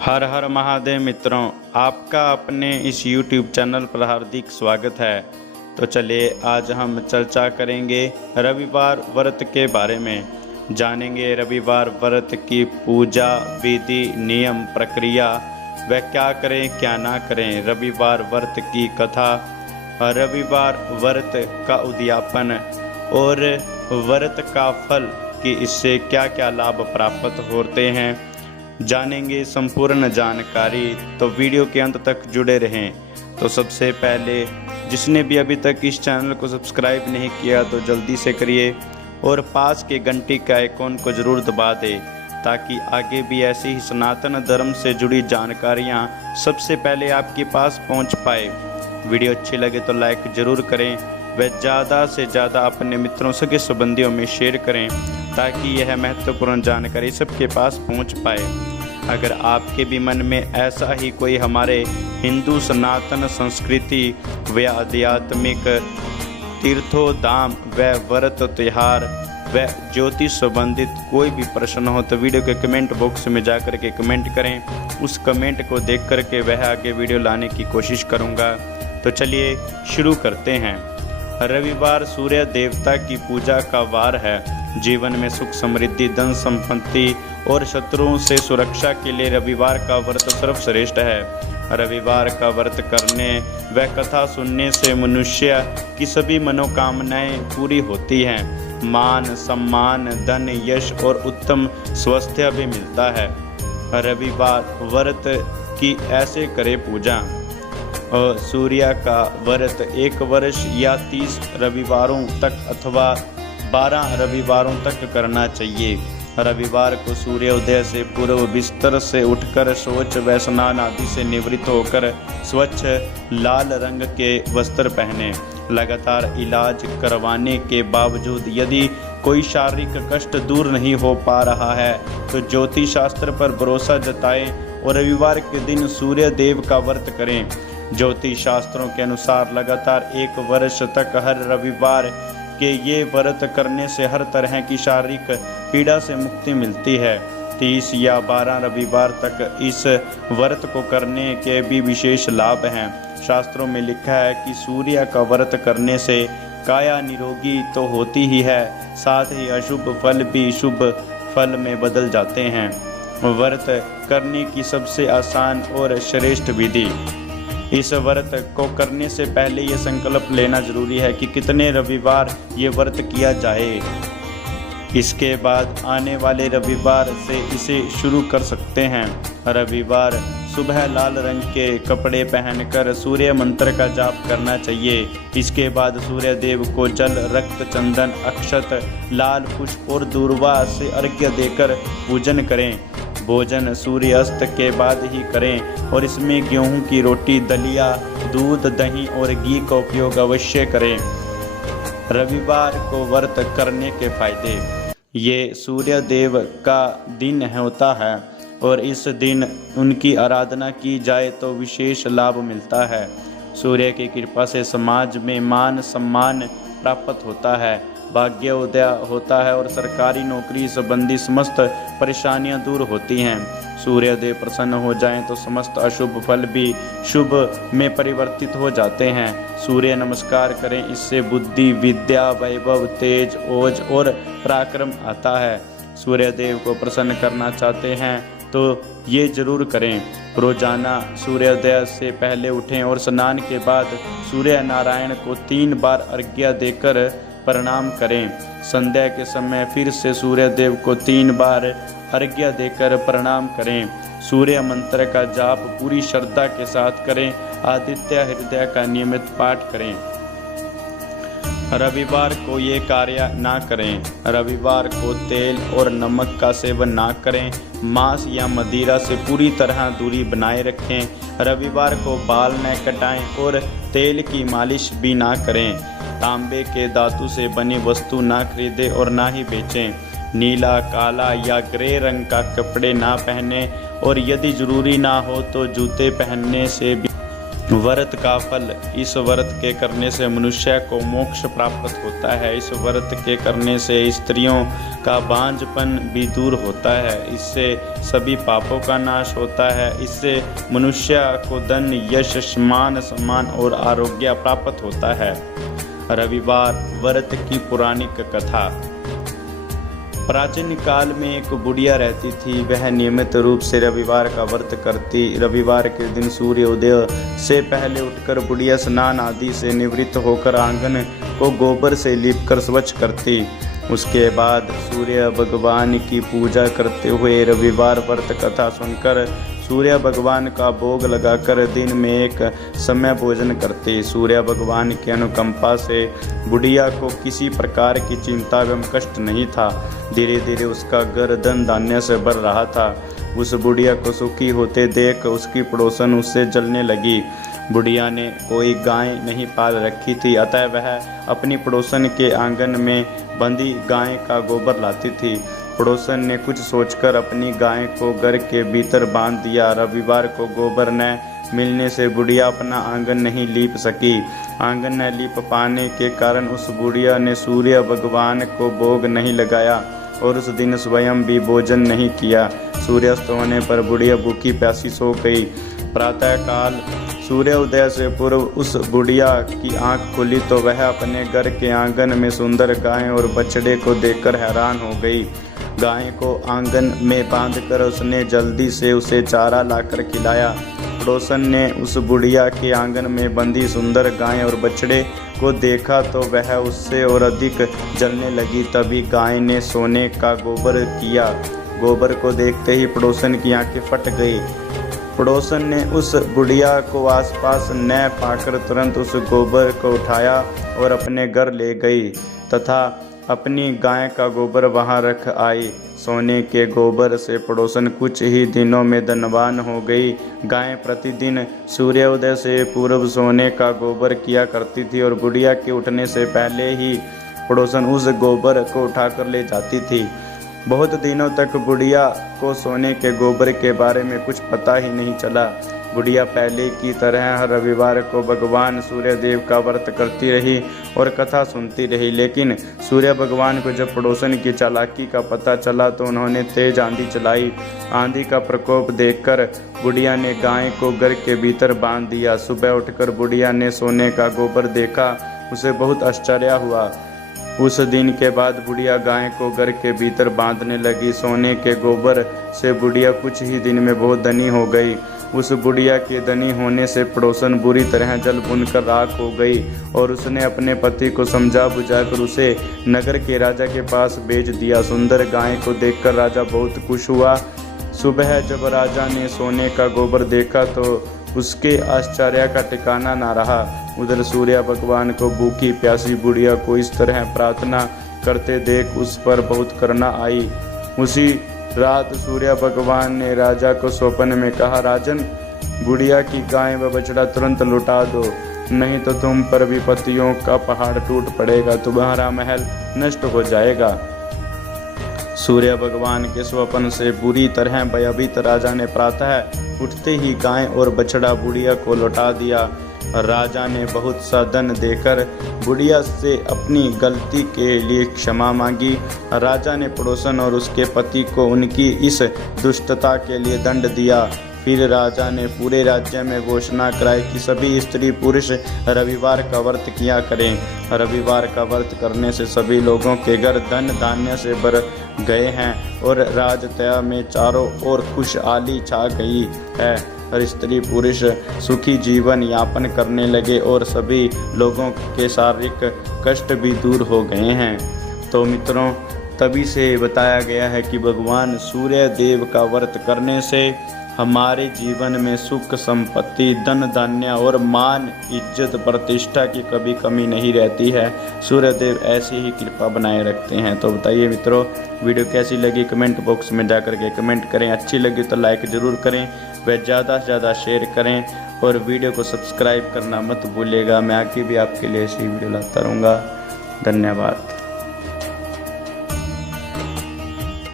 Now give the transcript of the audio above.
हर हर महादेव मित्रों, आपका अपने इस YouTube चैनल पर हार्दिक स्वागत है। तो चलिए आज हम चर्चा करेंगे रविवार व्रत के बारे में। जानेंगे रविवार व्रत की पूजा विधि, नियम, प्रक्रिया व क्या करें क्या ना करें, रविवार व्रत की कथा, रविवार व्रत का उद्यापन और व्रत का फल कि इससे क्या क्या लाभ प्राप्त होते हैं। जानेंगे संपूर्ण जानकारी, तो वीडियो के अंत तक जुड़े रहें। तो सबसे पहले जिसने भी अभी तक इस चैनल को सब्सक्राइब नहीं किया तो जल्दी से करिए और पास के घंटी के आइकॉन को ज़रूर दबा दें ताकि आगे भी ऐसी ही सनातन धर्म से जुड़ी जानकारियां सबसे पहले आपके पास पहुंच पाए। वीडियो अच्छी लगे तो लाइक ज़रूर करें व ज़्यादा से ज़्यादा अपने मित्रों सगे संबंधियों में शेयर करें ताकि यह महत्वपूर्ण जानकारी सबके पास पहुंच पाए। अगर आपके भी मन में ऐसा ही कोई हमारे हिंदू सनातन संस्कृति व आध्यात्मिक तीर्थों धाम व व्रत त्योहार व ज्योतिष संबंधित कोई भी प्रश्न हो तो वीडियो के कमेंट बॉक्स में जाकर के कमेंट करें। उस कमेंट को देख कर के वह आगे वीडियो लाने की कोशिश करूँगा। तो चलिए शुरू करते हैं। रविवार सूर्य देवता की पूजा का वार है। जीवन में सुख समृद्धि, धन संपत्ति और शत्रुओं से सुरक्षा के लिए रविवार का व्रत सर्वश्रेष्ठ है। रविवार का व्रत करने व कथा सुनने से मनुष्य की सभी मनोकामनाएं पूरी होती हैं। मान सम्मान, धन, यश और उत्तम स्वास्थ्य भी मिलता है। रविवार व्रत की ऐसे करे पूजा। और सूर्य का व्रत 1 वर्ष या 30 रविवारों तक अथवा 12 रविवारों तक करना चाहिए। रविवार को सूर्योदय से पूर्व बिस्तर से उठकर शौच व स्नान आदि से निवृत्त होकर स्वच्छ लाल रंग के वस्त्र पहने। लगातार इलाज करवाने के बावजूद यदि कोई शारीरिक कष्ट दूर नहीं हो पा रहा है तो ज्योतिष शास्त्र पर भरोसा जताएं और रविवार के दिन सूर्य देव का व्रत करें। ज्योतिष शास्त्रों के अनुसार लगातार 1 वर्ष तक हर रविवार के ये व्रत करने से हर तरह की शारीरिक पीड़ा से मुक्ति मिलती है। 30 या 12 रविवार तक इस व्रत को करने के भी विशेष लाभ हैं। शास्त्रों में लिखा है कि सूर्य का व्रत करने से काया निरोगी तो होती ही है, साथ ही अशुभ फल भी शुभ फल में बदल जाते हैं। व्रत करने की सबसे आसान और श्रेष्ठ विधि। इस व्रत को करने से पहले ये संकल्प लेना जरूरी है कि कितने रविवार ये व्रत किया जाए। इसके बाद आने वाले रविवार से इसे शुरू कर सकते हैं। रविवार सुबह लाल रंग के कपड़े पहनकर सूर्य मंत्र का जाप करना चाहिए। इसके बाद सूर्य देव को जल, रक्त, चंदन, अक्षत, लाल पुष्प और दूर्वा से अर्घ्य देकर पूजन करें। भोजन सूर्यास्त के बाद ही करें और इसमें गेहूं की रोटी, दलिया, दूध, दही और घी का उपयोग अवश्य करें। रविवार को व्रत करने के फायदे। ये सूर्य देव का दिन होता है और इस दिन उनकी आराधना की जाए तो विशेष लाभ मिलता है। सूर्य की कृपा से समाज में मान सम्मान प्राप्त होता है, भाग्य उदय होता है और सरकारी नौकरी संबंधी समस्त परेशानियां दूर होती हैं। सूर्योदय प्रसन्न हो जाएं तो समस्त अशुभ फल भी शुभ में परिवर्तित हो जाते हैं। सूर्य नमस्कार करें, इससे बुद्धि, विद्या, वैभव, तेज, ओज और पराक्रम आता है। सूर्यदेव को प्रसन्न करना चाहते हैं तो ये जरूर करें। रोजाना सूर्योदय से पहले उठें और स्नान के बाद सूर्य नारायण को 3 बार अर्घ्य देकर प्रणाम करें। संध्या के समय फिर से सूर्य देव को 3 बार अर्घ्य देकर प्रणाम करें। सूर्य मंत्र का जाप पूरी श्रद्धा के साथ करें। आदित्य हृदय का नियमित पाठ करें। रविवार को ये कार्य ना करें। रविवार को तेल और नमक का सेवन ना करें। मांस या मदिरा से पूरी तरह दूरी बनाए रखें। रविवार को बाल न कटाएं और तेल की मालिश भी ना करें। तांबे के धातु से बनी वस्तु ना खरीदें और ना ही बेचें। नीला, काला या ग्रे रंग का कपड़े ना पहने और यदि जरूरी ना हो तो जूते पहनने से भी व्रत का फल। इस व्रत के करने से मनुष्य को मोक्ष प्राप्त होता है। इस व्रत के करने से स्त्रियों का बांझपन भी दूर होता है। इससे सभी पापों का नाश होता है। इससे मनुष्य को धन, यश, मान, सम्मान और आरोग्य प्राप्त होता है। रविवार व्रत की पौराणिक कथा। प्राचीन काल में एक बुढ़िया रहती थी। वह नियमित रूप से रविवार का व्रत करती। रविवार के दिन सूर्योदय से पहले उठकर बुढ़िया स्नान आदि से निवृत्त होकर आंगन को गोबर से लीपकर स्वच्छ करती। उसके बाद सूर्य भगवान की पूजा करते हुए रविवार व्रत कथा सुनकर सूर्य भगवान का भोग लगाकर दिन में एक समय भोजन करते। सूर्य भगवान की अनुकंपा से बुढ़िया को किसी प्रकार की चिंता एवं कष्ट नहीं था। धीरे धीरे उसका घर धन धान्य से भर रहा था। उस बुढ़िया को सुखी होते देख उसकी पड़ोसन उससे जलने लगी। बुढ़िया ने कोई गाय नहीं पाल रखी थी, अतः वह अपनी पड़ोसन के आंगन में बंधी गाय का गोबर लाती थी। पड़ोसन ने कुछ सोचकर अपनी गाय को घर के भीतर बांध दिया। रविवार को गोबर न मिलने से बुढ़िया अपना आंगन नहीं लीप सकी। आंगन न लीप पाने के कारण उस बुढ़िया ने सूर्य भगवान को भोग नहीं लगाया और उस दिन स्वयं भी भोजन नहीं किया। सूर्यास्त होने पर बुढ़िया भूखी प्यासी सो गई। प्रातः काल सूर्योदय से पूर्व उस बुढ़िया की आंख खुली तो वह अपने घर के आंगन में सुंदर गाय और बछड़े को देखकर हैरान हो गई। गाय को आंगन में बांधकर उसने जल्दी से उसे चारा लाकर खिलाया। पड़ोसन ने उस बुढ़िया के आंगन में बंधी सुंदर गाय और बछड़े को देखा तो वह उससे और अधिक जलने लगी। तभी गाय ने सोने का गोबर किया। गोबर को देखते ही पड़ोसन की आंखें फट गई। पड़ोसन ने उस बुढ़िया को आसपास न पाकर तुरंत उस गोबर को उठाया और अपने घर ले गई तथा अपनी गाय का गोबर वहां रख आई। सोने के गोबर से पड़ोसन कुछ ही दिनों में धनवान हो गई। गाय प्रतिदिन सूर्योदय से पूर्व सोने का गोबर किया करती थी और बुढ़िया के उठने से पहले ही पड़ोसन उस गोबर को उठाकर ले जाती थी। बहुत दिनों तक बुढ़िया को सोने के गोबर के बारे में कुछ पता ही नहीं चला। बुढ़िया पहले की तरह हर रविवार को भगवान सूर्यदेव का व्रत करती रही और कथा सुनती रही। लेकिन सूर्य भगवान को जब पड़ोसन की चालाकी का पता चला तो उन्होंने तेज आंधी चलाई। आंधी का प्रकोप देखकर बुढ़िया ने गाय को घर के भीतर बांध दिया। सुबह उठकर बुढ़िया ने सोने का गोबर देखा। उसे बहुत आश्चर्य हुआ। उस दिन के बाद बुढ़िया गाय को घर के भीतर बांधने लगी। सोने के गोबर से बुढ़िया कुछ ही दिन में बहुत धनी हो गई। उस बुढ़िया के धनी होने से पड़ोसन बुरी तरह जल भुनकर राख हो गई और उसने अपने पति को समझा बुझाकर उसे नगर के राजा के पास भेज दिया। सुंदर गाय को देखकर राजा बहुत खुश हुआ। सुबह जब राजा ने सोने का गोबर देखा तो उसके आश्चर्य का ठिकाना न रहा। उधर सूर्य भगवान को भूखी प्यासी बुढ़िया को इस तरह प्रार्थना करते देख उस पर बहुत करुणा आई। उसी रात सूर्य भगवान ने राजा को स्वप्न में कहा, राजन, बुढ़िया की गाय व बछड़ा तुरंत लौटा दो, नहीं तो तुम पर विपत्तियों का पहाड़ टूट पड़ेगा, तुम्हारा महल नष्ट हो जाएगा। सूर्य भगवान के स्वप्न से बुरी तरह भयभीत राजा ने प्रातः उठते ही गाय और बछड़ा बुढ़िया को लौटा दिया। राजा ने बहुत सा धन देकर बुढ़िया से अपनी गलती के लिए क्षमा मांगी। राजा ने पड़ोसन और उसके पति को उनकी इस दुष्टता के लिए दंड दिया। फिर राजा ने पूरे राज्य में घोषणा कराई कि सभी स्त्री पुरुष रविवार का व्रत किया करें। रविवार का व्रत करने से सभी लोगों के घर धन धान्य से भर गए हैं और राजतया में चारों ओर खुशहाली छा गई है। हर स्त्री पुरुष सुखी जीवन यापन करने लगे और सभी लोगों के शारीरिक कष्ट भी दूर हो गए हैं। तो मित्रों, तभी से बताया गया है कि भगवान सूर्य देव का व्रत करने से हमारे जीवन में सुख संपत्ति धन धान्य और मान इज्जत प्रतिष्ठा की कभी कमी नहीं रहती है। सूर्यदेव ऐसी ही कृपा बनाए रखते हैं। तो बताइए मित्रों, वीडियो कैसी लगी कमेंट बॉक्स में जाकर के कमेंट करें। अच्छी लगी तो लाइक ज़रूर करें व ज़्यादा से ज़्यादा शेयर करें और वीडियो को सब्सक्राइब करना मत भूलिएगा। मैं आगे भी आपके लिए ऐसी वीडियो लाता रहूँगा। धन्यवाद।